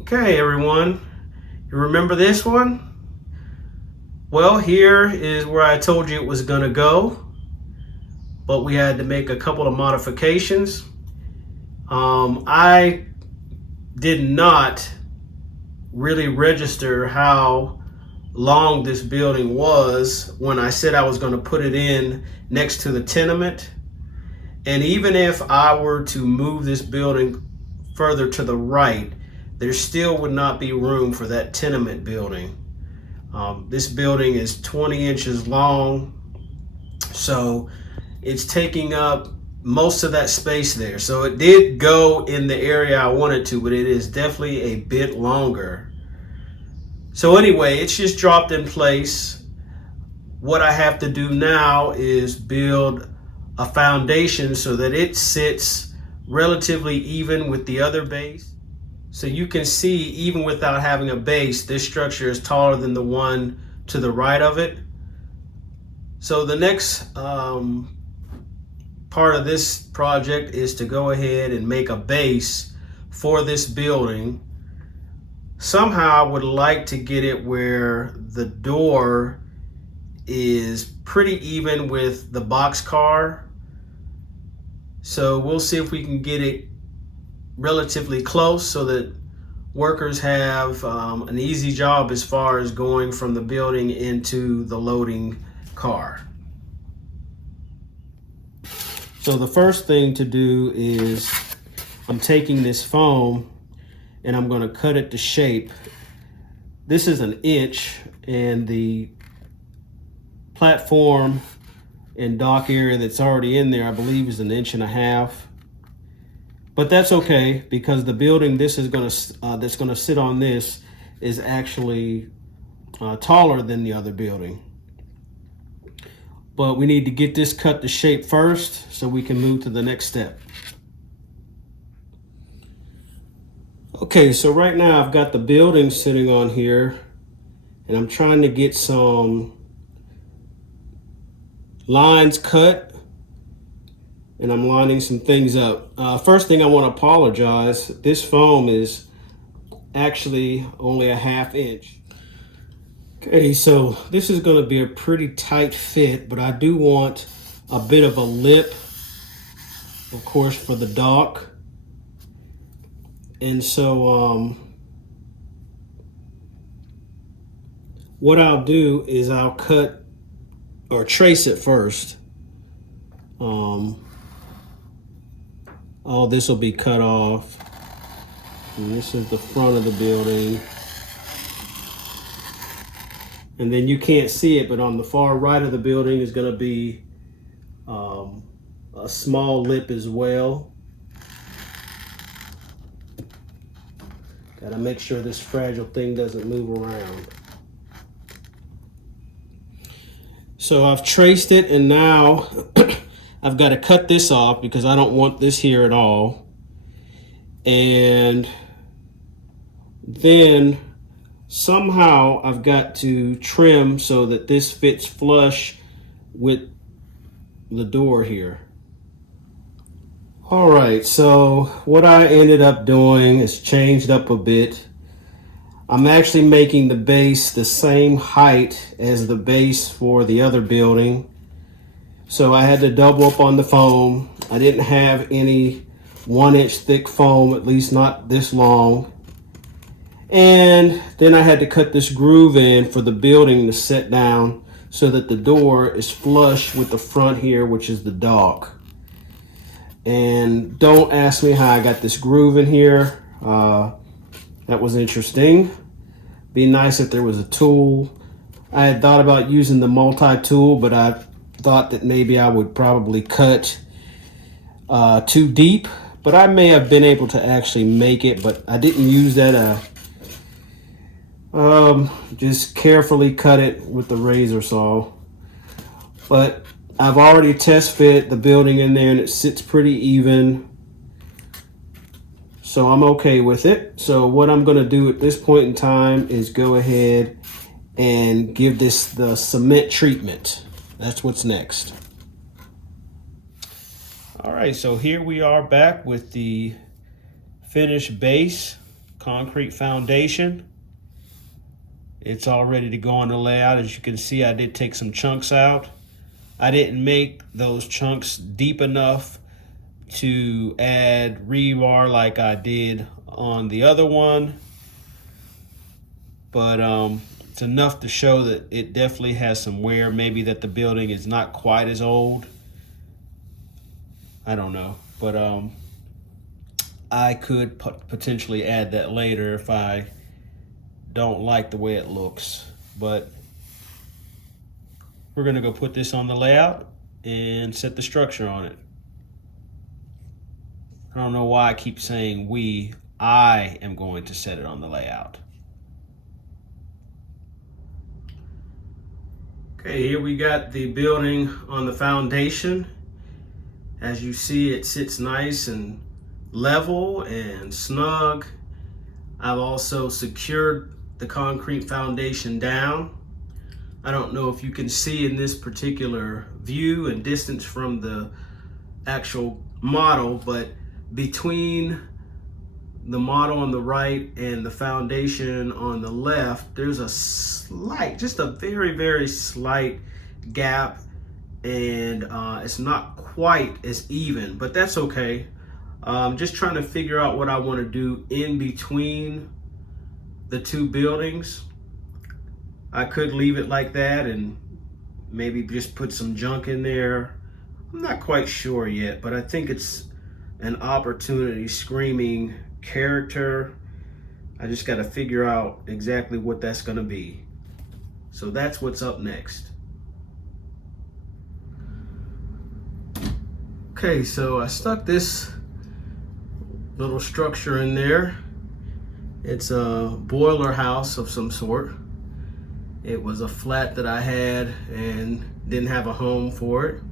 Okay, everyone, you remember this one? Well, here is where I told you it was gonna go, but we had to make a couple of modifications. I did not really register how long this building was when I said I was going to put it in next to the tenement. And even if I were to move this building further to the right, there still would not be room for that tenement building. This building is 20 inches long, so it's taking up most of that space there. So it did go in the area I wanted to, but it is definitely a bit longer. So anyway, it's just dropped in place. What I have to do now is build a foundation so that it sits relatively even with the other base. So you can see, even without having a base, this structure is taller than the one to the right of it. So the next part of this project is to go ahead and make a base for this building. Somehow I would like to get it where the door is pretty even with the boxcar. So we'll see if we can get it relatively close so that workers have an easy job as far as going from the building into the loading car. So the first thing to do is I'm taking this foam and I'm going to cut it to shape. This is an inch, and the platform and dock area that's already in there, I believe, is 1.5 inches. But that's okay, because the building this is that's going to sit on this is actually taller than the other building. But we need to get this cut to shape first so we can move to the next step. Okay, so right now I've got the building sitting on here, and I'm trying to get some lines cut, and I'm lining some things up. First thing, I want to apologize. This foam is actually only 1/2 inch. Okay, so this is going to be a pretty tight fit, but I do want a bit of a lip, of course, for the dock. And so what I'll do is I'll cut or trace it first. All this will be cut off. And this is the front of the building. And then you can't see it, but on the far right of the building is going to be a small lip as well. Got to make sure this fragile thing doesn't move around. So I've traced it, and now I've got to cut this off because I don't want this here at all. And then somehow I've got to trim so that this fits flush with the door here. All right, so what I ended up doing is changed up a bit. I'm actually making the base the same height as the base for the other building. So I had to double up on the foam. I didn't have any 1-inch thick foam, at least not this long. And then I had to cut this groove in for the building to set down so that the door is flush with the front here, which is the dock. And don't ask me how I got this groove in here. That was interesting. Be nice if there was a tool. I had thought about using the multi-tool, but I thought that maybe I would probably cut too deep. But I may have been able to actually make it, but I didn't use that. Just carefully cut it with the razor saw. But I've already test fit the building in there, and it sits pretty even. So I'm okay with it. So what I'm going to do at this point in time is go ahead and give this the cement treatment. That's what's next. All right, so here we are back with the finished base concrete foundation. It's all ready to go on the layout. As you can see, I did take some chunks out. I didn't make those chunks deep enough to add rebar like I did on the other one, but it's enough to show that it definitely has some wear, maybe that the building is not quite as old. I don't know, but I could potentially add that later if I don't like the way it looks. But we're gonna go put this on the layout and set the structure on it. I don't know why I keep saying we. I am going to set it on the layout. Okay, here we got the building on the foundation. As you see, it sits nice and level and snug. I've also secured the concrete foundation down. I don't know if you can see in this particular view and distance from the actual model, but between the model on the right and the foundation on the left, there's a slight, just a very, very slight gap, and it's not quite as even, but that's okay. Just trying to figure out what I want to do in between the two buildings. I could leave it like that and maybe just put some junk in there. I'm not quite sure yet, but I think it's an opportunity screaming character. I just got to figure out exactly what that's going to be. So that's what's up next. Okay, so I stuck this little structure in there. It's a boiler house of some sort. It was a flat that I had and didn't have a home for it.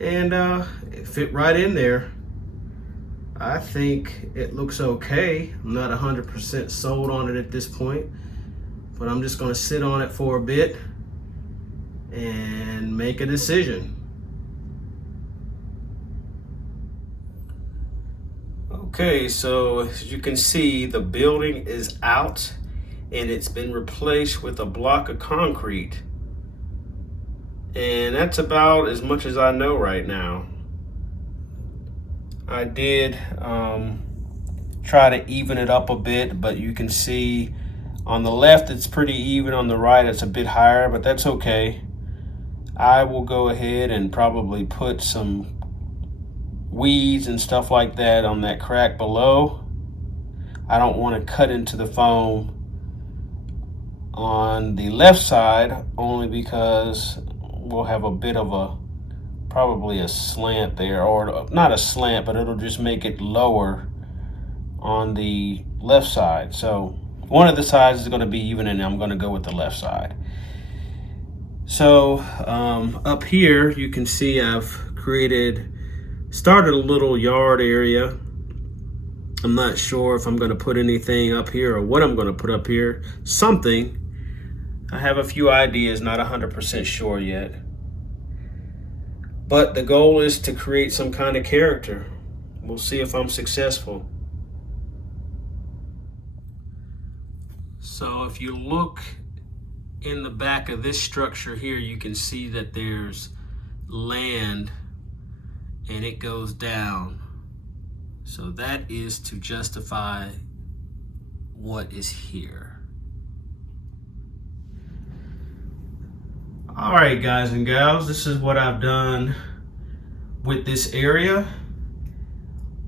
And it fit right in there. I think it looks okay. I'm not 100% sold on it at this point, but I'm just gonna sit on it for a bit and make a decision. Okay, so as you can see, the building is out and it's been replaced with a block of concrete. And that's about as much as I know right now. I did try to even it up a bit, but you can see on the left it's pretty even, on the right it's a bit higher, but that's okay. I will go ahead and probably put some weeds and stuff like that on that crack below. I don't want to cut into the foam on the left side, only because we'll have a bit of a, probably a slant there, or not a slant, but it'll just make it lower on the left side. So one of the sides is going to be even, and I'm going to go with the left side. So up here you can see I've started a little yard area. I'm not sure if I'm going to put anything up here or what I'm going to put up here. Something. I have a few ideas, not 100% sure yet. But the goal is to create some kind of character. We'll see if I'm successful. So if you look in the back of this structure here, you can see that there's land and it goes down. So that is to justify what is here. All right, guys and gals, this is what I've done with this area.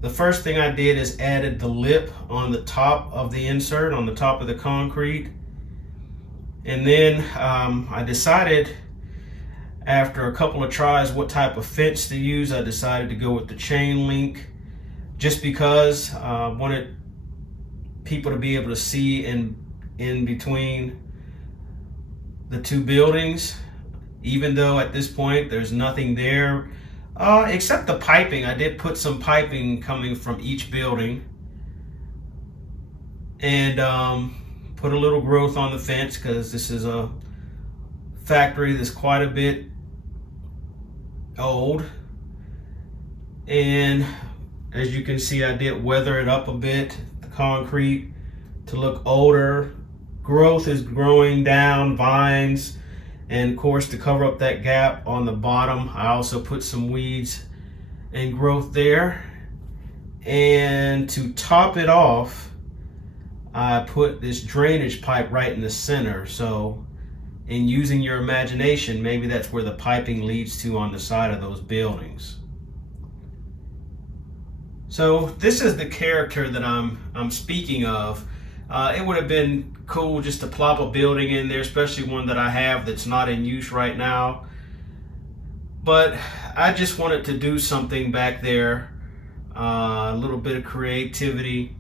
The first thing I did is added the lip on the top of the insert, on the top of the concrete. And then I decided, after a couple of tries, what type of fence to use. I decided to go with the chain link, just because I wanted people to be able to see in between the two buildings, even though at this point there's nothing there except the piping. I did put some piping coming from each building, and put a little growth on the fence, because this is a factory that's quite a bit old. And as you can see, I did weather it up a bit. The concrete to look older. Growth is growing down, vines, and of course to cover up that gap on the bottom, I also put some weeds and growth there. And to top it off, I put this drainage pipe right in the center. So in using your imagination, maybe that's where the piping leads to on the side of those buildings. So this is the character that I'm speaking of. It would have been cool just to plop a building in there, especially one that I have that's not in use right now. But I just wanted to do something back there, a little bit of creativity.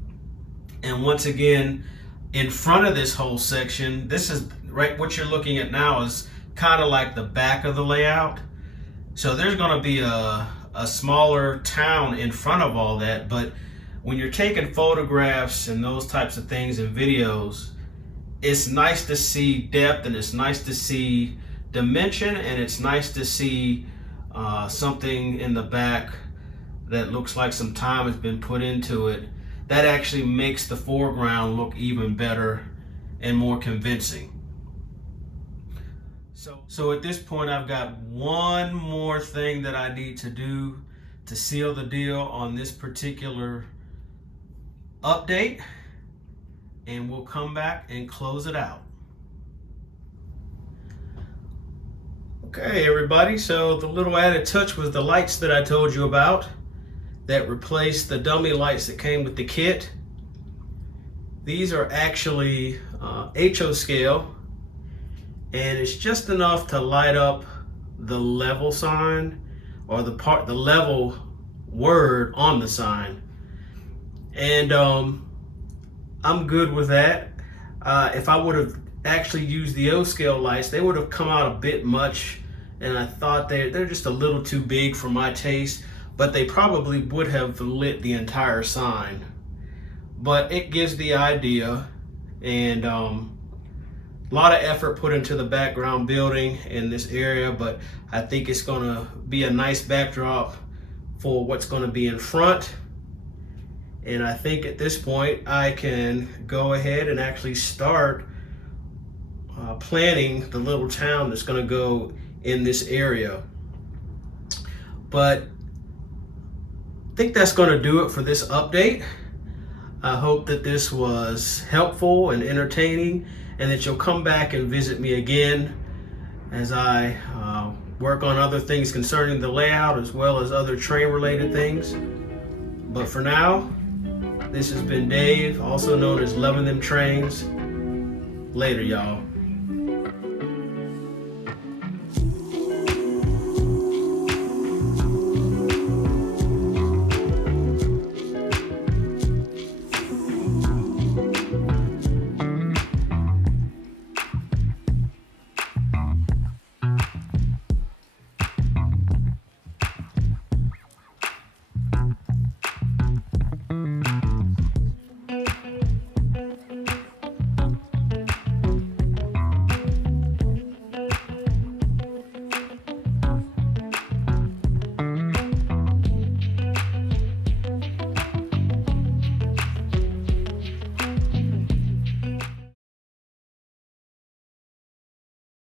And once again, in front of this whole section, this is right, what you're looking at now is kind of like the back of the layout. So there's going to be a smaller town in front of all that, but when you're taking photographs and those types of things and videos, it's nice to see depth, and it's nice to see dimension, and it's nice to see something in the back that looks like some time has been put into it. That actually makes the foreground look even better and more convincing. So at this point, I've got one more thing that I need to do to seal the deal on this particular update, and we'll come back and close it out. Okay, everybody, so the little added touch was the lights that I told you about that replaced the dummy lights that came with the kit. These are actually HO scale, and it's just enough to light up the level sign, or the level word on the sign. And I'm good with that. If I would have actually used the O scale lights, they would have come out a bit much, and I thought they're just a little too big for my taste, but they probably would have lit the entire sign. But it gives the idea, and a lot of effort put into the background building in this area, but I think it's gonna be a nice backdrop for what's gonna be in front. And I think at this point I can go ahead and actually start planning the little town that's going to go in this area. But I think that's going to do it for this update. I hope that this was helpful and entertaining, and that you'll come back and visit me again as I work on other things concerning the layout, as well as other train related things. But for now, this has been Dave, also known as Loving Them Trains. Later, y'all.